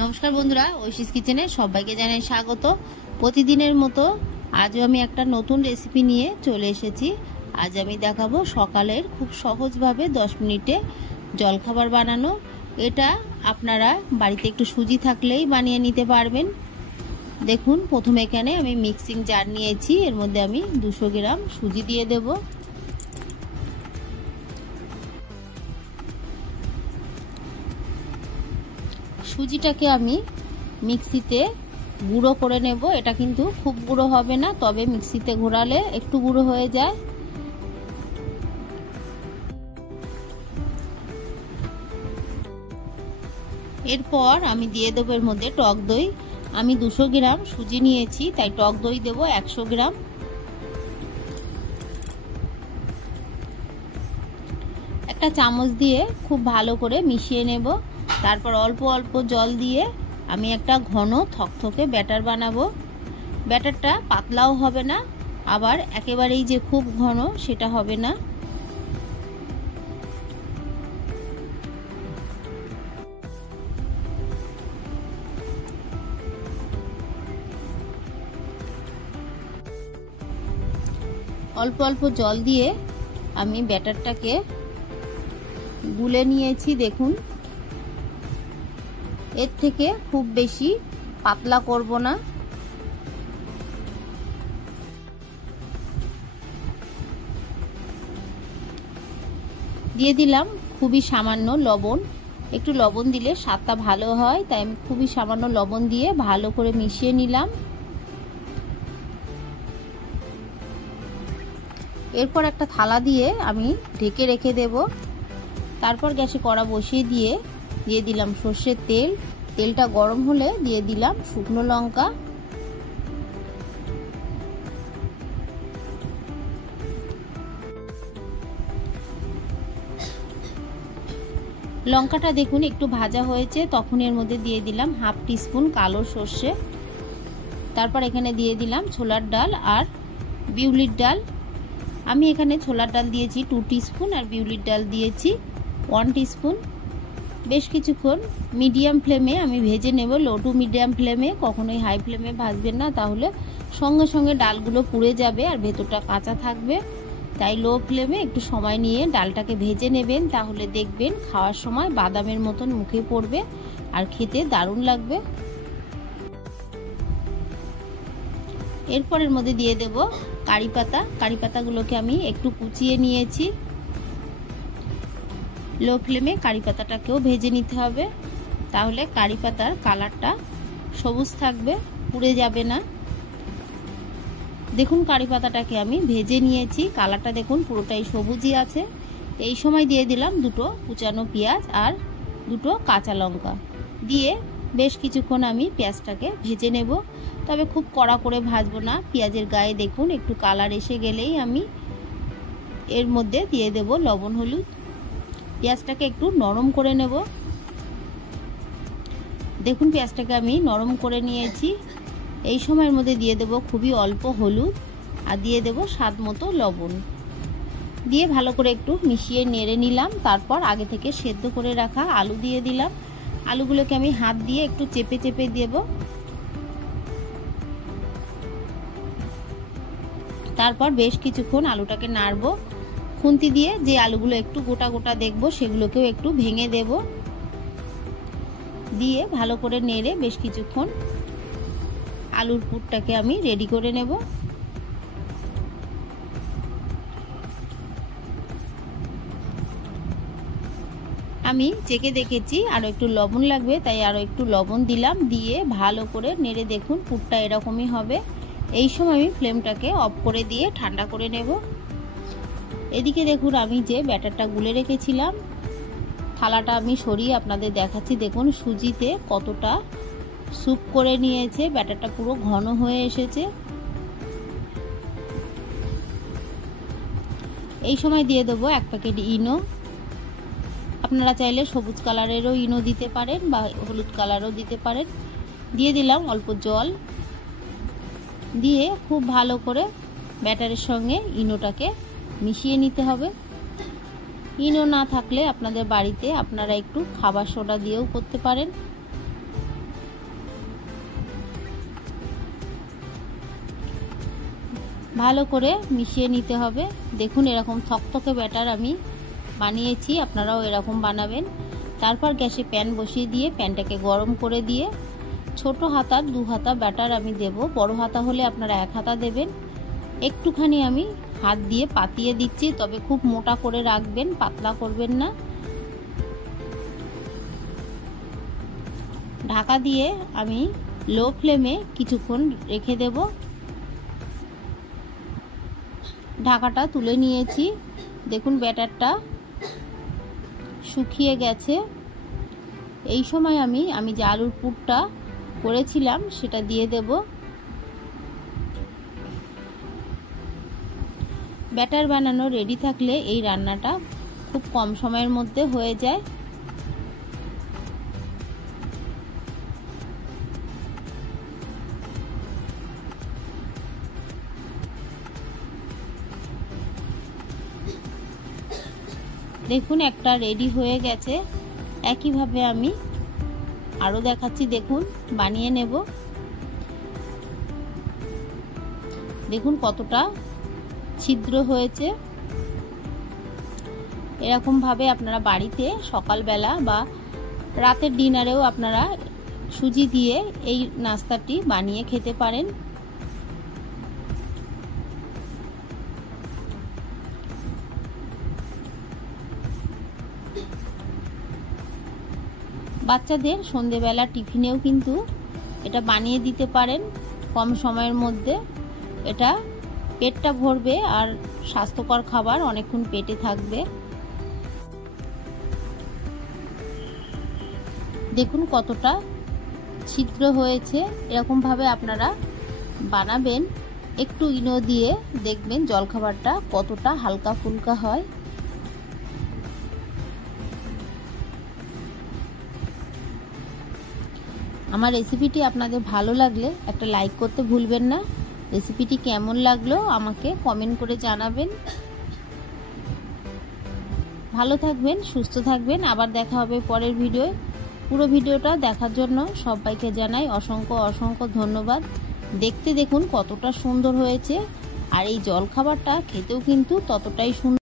নমস্কার বন্ধুরা, ঐশীস কিচেনে সবাইকে জানাই স্বাগত। প্রতিদিনের মতো আজও আমি একটা নতুন রেসিপি নিয়ে চলে এসেছি। আজ আমি দেখাবো সকালের খুব সহজভাবে 10 মিনিটে জলখাবার বানানো। এটা আপনারা বাড়িতে একটু সুজি থাকলেই বানিয়ে নিতে পারবেন। দেখুন, প্রথমে এখানে আমি মিক্সিং জার নিয়েছি, এর মধ্যে আমি 200 গ্রাম সুজি দিয়ে দেব। সুজিটাকে আমি মিক্সিতে গুঁড়ো করে নেব। এটা কিন্তু খুব গুঁড়ো হবে না, তবে মিক্সিতে ঘোরালে একটু গুঁড়ো হয়ে যায়। এরপর আমি দিয়ে দেবো এর মধ্যে টক দই। আমি 200 গ্রাম সুজি নিয়েছি, তাই টক দই দেব 100 গ্রাম। একটা চামচ দিয়ে খুব ভালো করে মিশিয়ে নেব। তারপর অল্প অল্প জল দিয়ে আমি একটা ঘন থকথকে ব্যাটার বানাবো। ব্যাটারটা পাতলাও হবে না, আবার একেবারেই যে খুব ঘন সেটা হবে না। অল্প অল্প জল দিয়ে আমি ব্যাটারটাকে গুলে নিয়েছি। দেখুন, এর থেকে খুব বেশি পাতলা করব না। দিয়ে দিলাম খুবই সামান্য লবণ। একটু লবণ দিলে স্বাদটা ভালো হয়, তাই আমি খুবই সামান্য লবণ দিয়ে ভালো করে মিশিয়ে নিলাম। এরপর একটা থালা দিয়ে আমি ঢেকে রেখে দেব। তারপর গ্যাসে কড়া বসিয়ে দিয়ে দিলাম সর্ষের তেল। তেলটা গরম হলে দিয়ে দিলাম শুকনো লঙ্কা। লঙ্কাটা দেখুন একটু ভাজা হয়েছে, তখন এর মধ্যে দিয়ে দিলাম হাফ টিস্পুন কালো সর্ষে। তারপর এখানে দিয়ে দিলাম ছোলার ডাল আর বিউলির ডাল। আমি এখানে ছোলার ডাল দিয়েছি 2 টিস্পুন আর বিউলির ডাল দিয়েছি 1 টিস্পুন। বেশ কিছুক্ষণ মিডিয়াম ফ্লেমে আমি ভেজে নেব। লো টু মিডিয়াম ফ্লেমে, কখনোই হাই ফ্লেমে ভাজবেন না, তাহলে সঙ্গে সঙ্গে ডালগুলো পুড়ে যাবে আর ভেতরটা কাঁচা থাকবে। তাই লো ফ্লেমে একটু সময় নিয়ে ডালটাকে ভেজে নেবেন, তাহলে দেখবেন খাওয়ার সময় বাদামের মতন মুখে পড়বে আর খেতে দারুণ লাগবে। এরপর এর মধ্যে দিয়ে দেব কারি পাতা। কারি পাতাগুলোকে আমি একটু কুচিয়ে নিয়েছি। লো ফ্লেমে কারি পাতাটাকেও ভেজে নিতে হবে, তাহলে কারি পাতার কালারটা সবুজ থাকবে, পুড়ে যাবে না। দেখুন, কারি পাতাটাকে আমি ভেজে নিয়েছি, কালারটা দেখুন পুরোটাই সবুজই আছে। এই সময় দিয়ে দিলাম 2টো কুচানো পেঁয়াজ আর 2টো কাঁচা লঙ্কা দিয়ে বেশ কিছুক্ষণ আমি পেঁয়াজটাকে ভেজে নেব। তবে খুব কড়া করে ভাজবো না। পেঁয়াজের গায়ে দেখুন একটু কালার এসে গেলেই আমি এর মধ্যে দিয়ে দেব লবণ হলুদ। পেঁয়াজটাকে একটু নরম করে নেব। দেখুন, পেঁয়াজটাকে আমি নরম করে নিয়েছি। এই সময়ের মধ্যে দিয়ে দেব খুবই অল্প হলুদ আর দিয়ে দেব স্বাদ মতো লবণ। দিয়ে ভালো করে একটু মিশিয়ে নেড়ে নিলাম। তারপর আগে থেকে সেদ্ধ করে রাখা আলু দিয়ে দিলাম। আলুগুলোকে আমি হাত দিয়ে একটু চেপে চেপে দেব। তারপর বেশ কিছুক্ষণ আলুটাকে নাড়বো। খুন্তি দিয়ে যে আলুগুলো একটু গোটা গোটা দেখবো সেগুলোকেও একটু ভেঙে দেব। দিয়ে ভালো করে নেড়ে বেশ কিছুক্ষণ আলুর পুরটাকে আমি রেডি করে নেব। আমি চেখে দেখেছি আরও একটু লবণ লাগবে, তাই আরও একটু লবণ দিলাম। দিয়ে ভালো করে নেড়ে দেখুন পুরটা এরকমই হবে। এই সময় আমি ফ্লেমটাকে অফ করে দিয়ে ঠান্ডা করে নেব। এদিকে দেখুন, আমি যে ব্যাটারটা গুলে রেখেছিলাম, থালাটা আমি সরিয়ে আপনাদের দেখাচ্ছি। দেখুন সুজিতে কতটা স্যুপ করে নিয়েছে, ব্যাটারটা পুরো ঘন হয়ে এসেছে। এই সময় দিয়ে দেবো 1 প্যাকেট ইনো। আপনারা চাইলে সবুজ কালারেরও ইনো দিতে পারেন বা হলুদ কালারও দিতে পারেন। দিয়ে দিলাম অল্প জল। দিয়ে খুব ভালো করে ব্যাটারের সঙ্গে ইনোটাকে মিশিয়ে নিতে হবে। ইনো না থাকলে আপনাদের বাড়িতে আপনারা একটু খাবার সোডা দিয়েও করতে পারেন। ভালো করে মিশিয়ে নিতে হবে। দেখুন এরকম থকথকে ব্যাটার আমি বানিয়েছি, আপনারাও এরকম বানাবেন। তারপর গ্যাসে প্যান বসিয়ে দিয়ে প্যানটাকে গরম করে দিয়ে ছোট হাতার 2 হাতা ব্যাটার আমি দেব। বড় হাতা হলে আপনারা 1 হাতা দেবেন। একটুখানি আমি হাত দিয়ে পাতিয়ে দিচ্ছি, তবে খুব মোটা করে রাখবেন, পাতলা করবেন না। ঢাকা দিয়ে আমি লো ফ্লেমে কিছুক্ষণ রেখে দেব। ঢাকাটা তুলে নিয়েছি। দেখুন ব্যাটারটা শুকিয়ে গেছে। এই সময় আমি যে আলুর পুরটা করেছিলাম সেটা দিয়ে দেব। ব্যাটার বানানো রেডি থাকলে এই রান্নাটা খুব কম সময়ের মধ্যে হয়ে যায়। দেখুন একটা রেডি হয়ে গেছে। একইভাবে আমি আরো দেখাচ্ছি, দেখুন বানিয়ে নেব। দেখুন কতটা ছিদ্র হয়েছে। এরকম ভাবে আপনারা বাড়িতে সকালবেলা বা রাতের ডিনারেও আপনারা সুজি দিয়ে এই নাস্তাটি বানিয়ে খেতে পারেন। বাচ্চাদের সন্ধেবেলা টিফিনেও কিন্তু এটা বানিয়ে দিতে পারেন কম সময়ের মধ্যে। এটা পেটটা ভরবে আর স্বাস্থ্যকর খাবার অনেকক্ষণ পেটে থাকবে। দেখুন কতটা ছিদ্র হয়েছে। এরকম ভাবে আপনারা বানাবেন। একটু ইনো দিয়ে দেখবেন জলখাবারটা কতটা হালকা ফুলকা হয়। আমার রেসিপিটি আপনাদের ভালো লাগলে একটা লাইক করতে ভুলবেন না। রেসিপিটি কেমন লাগলো আমাকে কমেন্ট করে জানাবেন। ভালো থাকবেন, সুস্থ থাকবেন। আবার দেখা হবে পরের ভিডিওয়। পুরো ভিডিওটা দেখার জন্য সবাইকে জানাই অসংখ্য অসংখ্য ধন্যবাদ। দেখতে দেখুন কতটা সুন্দর হয়েছে, আর এই জলখাবারটা খেতেও কিন্তু ততটাই সুন্দর।